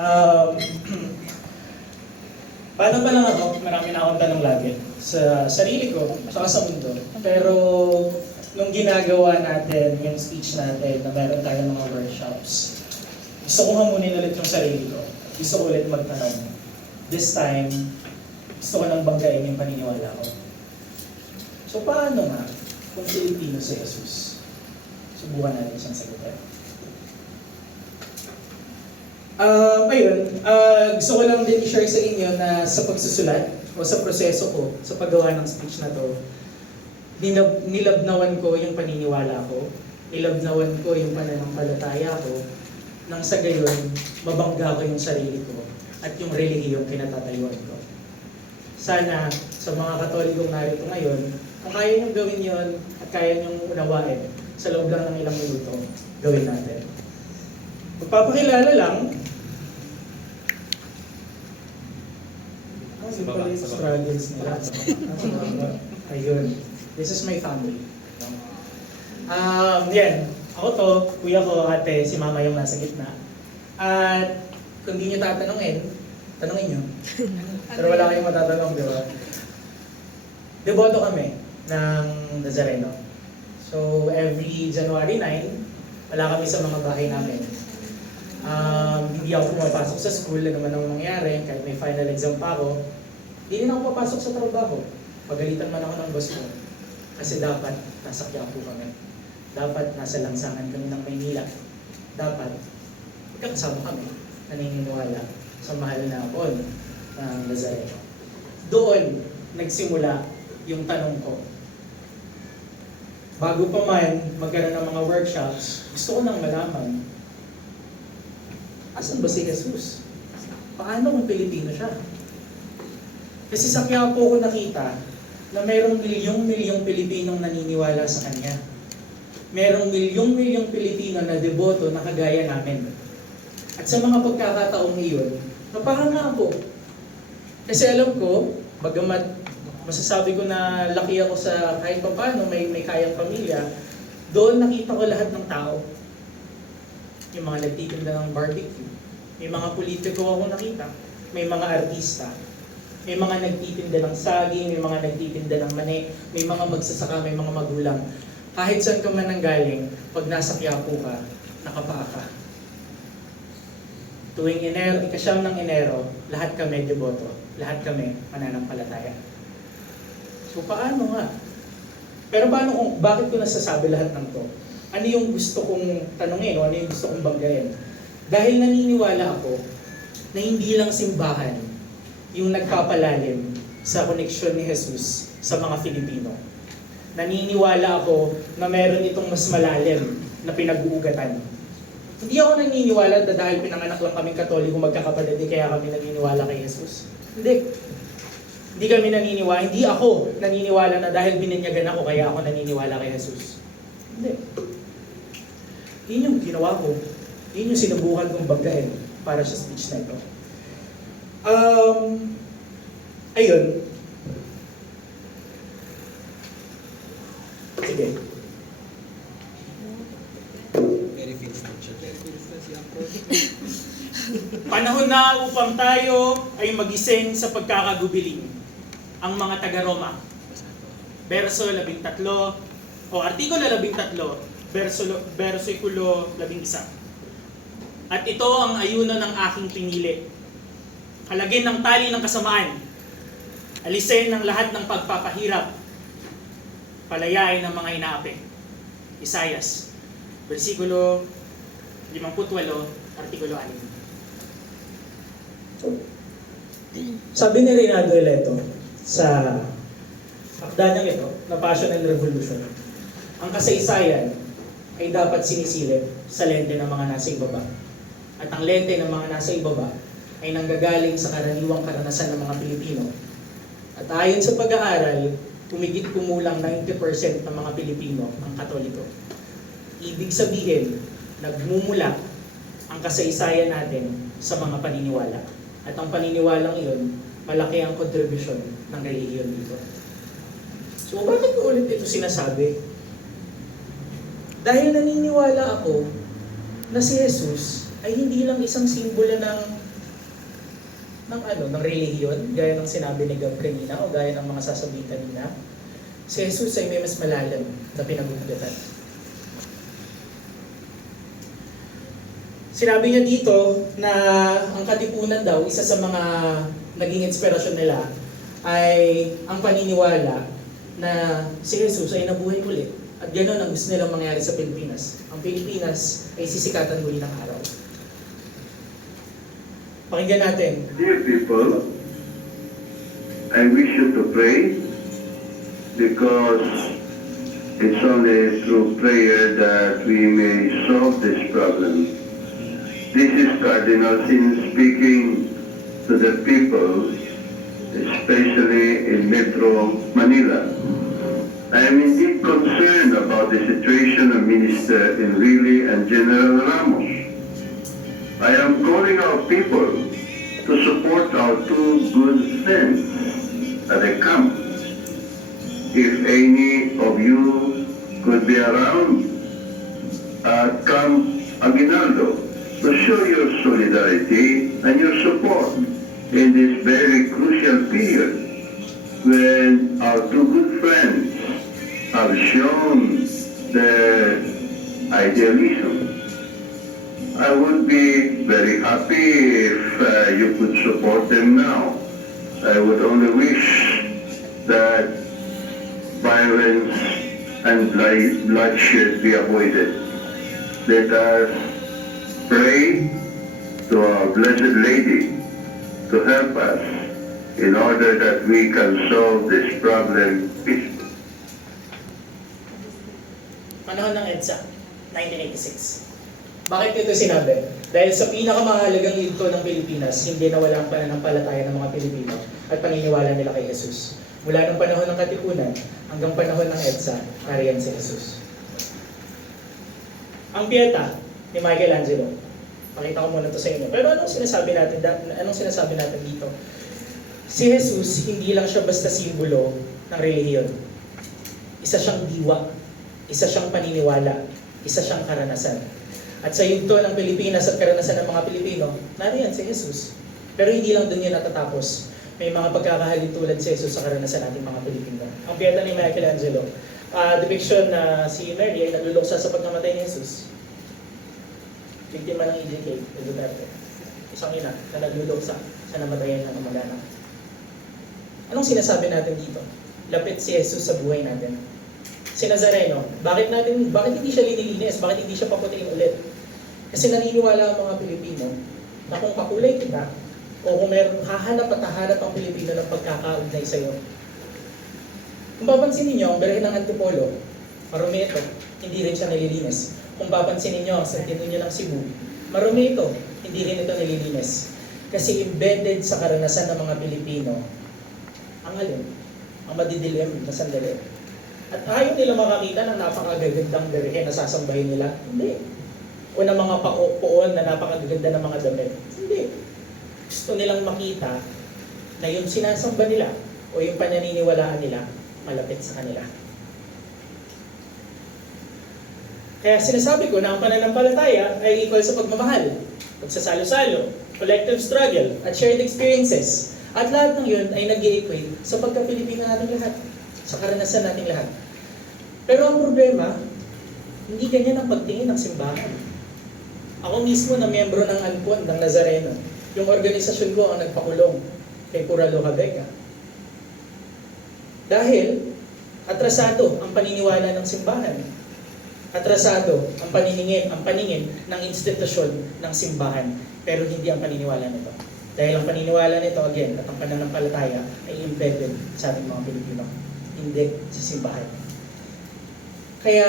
Um, Paano pa lang ako, marami na akong tanong lagi sa sarili ko, saka sa mundo. Pero nung ginagawa natin yung speech natin na meron tayong mga workshops, gusto ko hamunin ulit yung sarili ko. Gusto ko ulit magtanong. This time, gusto ko nang banggain yung paniniwala ko. So paano nga kung Pilipino si Jesus? Subukan natin siyang sagutin. Gusto ko lang din i-share sa inyo na sa pagsusulat o sa proseso ko sa paggawa ng speech na to, nilabnawan ko yung paniniwala ko, nilabnawan ko yung pananampalataya ko, nang sa gayon, mabangga ko yung sarili ko at yung relihiyong kinatatayuan ko. Sana sa mga Katolikong narito ngayon, kung kaya niyong gawin yon at kaya niyong unawain, sa loob lang ng ilang minuto, gawin natin. Magpapakilala lang, simple yung struggles nila. Ayun. This is my family. Yan. Ako to, kuya ko, ate, si mama yung nasa gitna. At kung di nyo tatanungin, tanungin nyo. Pero wala kayong matatanong, di ba? Deboto kami ng Nazareno. So, every January 9, wala kami sa mga bahay namin. Hindi ako pumapasok sa school, ano man ang mangyari, kahit may final exam pa ako, hindi rin ako papasok sa trabaho. Pagalitan man ako ng boss ko. Kasi dapat nasa Quiapo kami. Dapat nasa langsangan kami ng Maynila. Dapat magkakasama kami, naniniwala sa mahal na apon ng Nazareno. Doon nagsimula yung tanong ko. Bago pa man magkaroon ng mga workshops, gusto ko nang malaman, asan ba si Jesus? Paano kung Pilipino siya? Kasi sa Quiapo ko nakita na mayroong milyong-milyong Pilipinong naniniwala sa Kanya. Mayroong milyong-milyong Pilipino na deboto na kagaya namin. At sa mga pagkakataong iyon, napahanga ako. Kasi alam ko, bagamat masasabi ko na laki ako sa kahit pa paano may kayang pamilya, doon nakita ko lahat ng tao. Yung mga nagtitinda ng barbecue, may mga politiko ako nakita, may mga artista, may mga nagtitinda ng saging, may mga nagtitinda ng mani, may mga magsasaka, may mga magulang. Kahit saan ka man nanggaling, pag nasa Quiapo ka, nakapaa ka. Tuwing Enero, ikasyam ng Enero, lahat kami deboto, lahat kami mananampalataya. So paano nga? Pero bakit ko nasasabi lahat ng to? Ano yung gusto kong tanungin o ano yung gusto kong banggain? Dahil naniniwala ako na hindi lang simbahan yung nagpapalalim sa koneksyon ni Jesus sa mga Filipino. Naniniwala ako na meron itong mas malalim na pinag-uugatan. Hindi ako naniniwala na dahil pinanganak lang kaming Katoliko magkakapatid, kaya kami naniniwala kay Jesus. Hindi. Hindi kami naniniwala. Hindi ako naniniwala na dahil bininyagan ako, kaya ako naniniwala kay Jesus. Hindi. Yun yung ginawa ko. Yun yung sinubukan kong banggain para sa speech na ito. Ayun. Sige. Panahon na upang tayo ay magising sa pagkakagubiling. Ang mga taga-Roma. Verso 13 o Artikulo 13, versikulo 11. At ito ang ayuno ng aking pinili. Halagin ng tali ng kasamaan. Alisin ng lahat ng pagpapahirap. Palayain ng mga inaapi. Isaias, versikulo 58, artikulo 6. Sabi ni Reynaldo Eleto sa akda niyang ito, na Passion and Revolution, ang kasaysayan ay dapat sinisilip sa lente ng mga nasa ibaba. At ang lente ng mga nasa ibaba ay nanggagaling sa karaniwang karanasan ng mga Pilipino. At ayon sa pag-aaral, humigit kumulang 90% ng mga Pilipino ang Katoliko. Ibig sabihin, nagmumula ang kasaysayan natin sa mga paniniwala. At ang paniniwalang iyon, malaki ang kontribusyon ng relihiyon dito. So bakit ko ulit ito sinasabi? Dahil naniniwala ako na si Jesus ay hindi lang isang simbolo ng ng relihiyon, gaya ng sinabi ni Gab kanina o gaya ng mga sasabihin kanina. Si Jesus ay may mas malalim na pinag-ugatan. Sinabi niya dito na ang katipunan daw, isa sa mga naging inspirasyon nila ay ang paniniwala na si Jesus ay nabuhay muli. At gano'n ang gusto nilang mangyari sa Pilipinas. Ang Pilipinas ay sisikatan muli ng araw. Pakinggan natin. Dear people, I wish you to pray because it's only through prayer that we may solve this problem. This is Cardinal Sin speaking to the people, especially in Metro Manila. I am indeed concerned about the situation of Minister Enrile and General Ramos. I am calling our people to support our two good friends at the camp. If any of you could be around at Camp Aguinaldo to show your solidarity and your support in this very crucial period when our two good friends have shown their idealism. I would be very happy if you could support them now. I would only wish that violence and bloodshed be avoided. Let us pray to our Blessed Lady to help us in order that we can solve this problem peacefully. Panahon ng EDSA, 1986. Bakit ito sinabi? Dahil sa pinakamahalagang yugto ng Pilipinas, hindi nawala ang pananampalataya ng mga Pilipino at paniniwala nila kay Jesus. Mula ng panahon ng Katipunan hanggang panahon ng EDSA, ariyan si Jesus. Ang Pieta ni Michelangelo. Pakita ko muna ito sa inyo. Pero anong sinasabi natin dito? Si Jesus, hindi lang siya basta simbolo ng relihiyon. Isa siyang diwa, isa siyang paniniwala, isa siyang karanasan. At sa yugto ng Pilipinas at karanasan ng mga Pilipino, nariyan si Jesus. Pero hindi lang doon yun natatapos. May mga pagkakahalin tulad si Jesus sa karanasan nating mga Pilipino. Ang Pieta ni Michelangelo, depiction na si Mary ay nagluluksa sa pagkamatay ni Jesus. Biktima ng EJK, Duterte. Isang ina na nagluluksa sa namatayan ng kamag-anak. Anong sinasabi natin dito? Lapit si Jesus sa buhay natin. Si Nazareno, bakit hindi siya linilinis? Bakit hindi siya paputiin ulit? Kasi naniniwala ang mga Pilipino na kung kakulay kita, o kung meron hahanap at hahanap ang Pilipino ng pagkakaugnay sa iyo. Kung papansin ninyo, ang Birhen ng Antipolo, marumi ito, hindi rin siya nililinis. Kung papansin ninyo, ang Santo Niño ng Cebu, marumi ito, hindi rin ito nililinis. Kasi embedded sa karanasan ng mga Pilipino, ang alin, ang madidilim na sandali. At ayaw nila makakita ng napakagagandang Birhen na sasambahin nila? Hindi. O ng mga poon na napakagaganda ng mga damit? Hindi. Gusto nilang makita na yung sinasamba nila o yung pananiniwalaan nila malapit sa kanila. Kaya sinasabi ko na ang pananampalataya ay equal sa pagmamahal, pagsasalo-salo, collective struggle, at shared experiences. At lahat ng yun ay nag-i-equate sa pagka-Pilipino nating lahat, sa karanasan nating lahat. Pero ang problema, hindi ganyan ang pagtingin ng simbahan. Ako mismo na miyembro ng ANPON, ng Nazareno. Yung organisasyon ko ang nagpakulong kay Curalo Cabega. Dahil atrasado ang paniniwala ng simbahan. Atrasado ang paningin ng institusyon ng simbahan, pero hindi ang paniniwala nito. Dahil ang paniniwala nito, again, at ang pananampalataya ay embedded sa ating mga Pilipino, hindi sa simbahan. Kaya,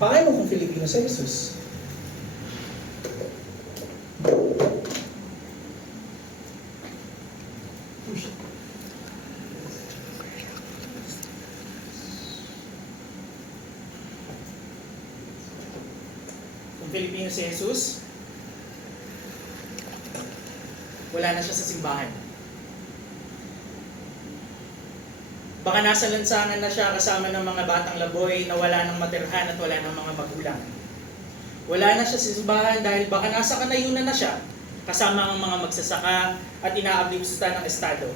paano kung Filipino si Jesus? Pilipino si Jesus, wala na siya sa simbahan. Baka nasa lansangan na siya kasama ng mga batang laboy na wala ng matirhan at wala ng mga magulang. Wala na siya sa simbahan dahil baka nasa kanayunan na siya kasama ang mga magsasaka at inaabusta ng Estado.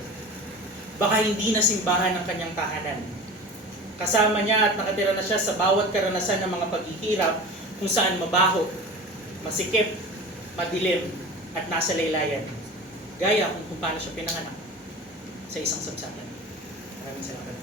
Baka hindi na simbahan ng kanyang tahanan. Kasama niya at nakatira na siya sa bawat karanasan ng mga paghihirap kung saan mabaho, masikip, madilim, at nasa laylayan. Gaya kung paano siya pinanganak sa isang sabsakan. Maraming salamat.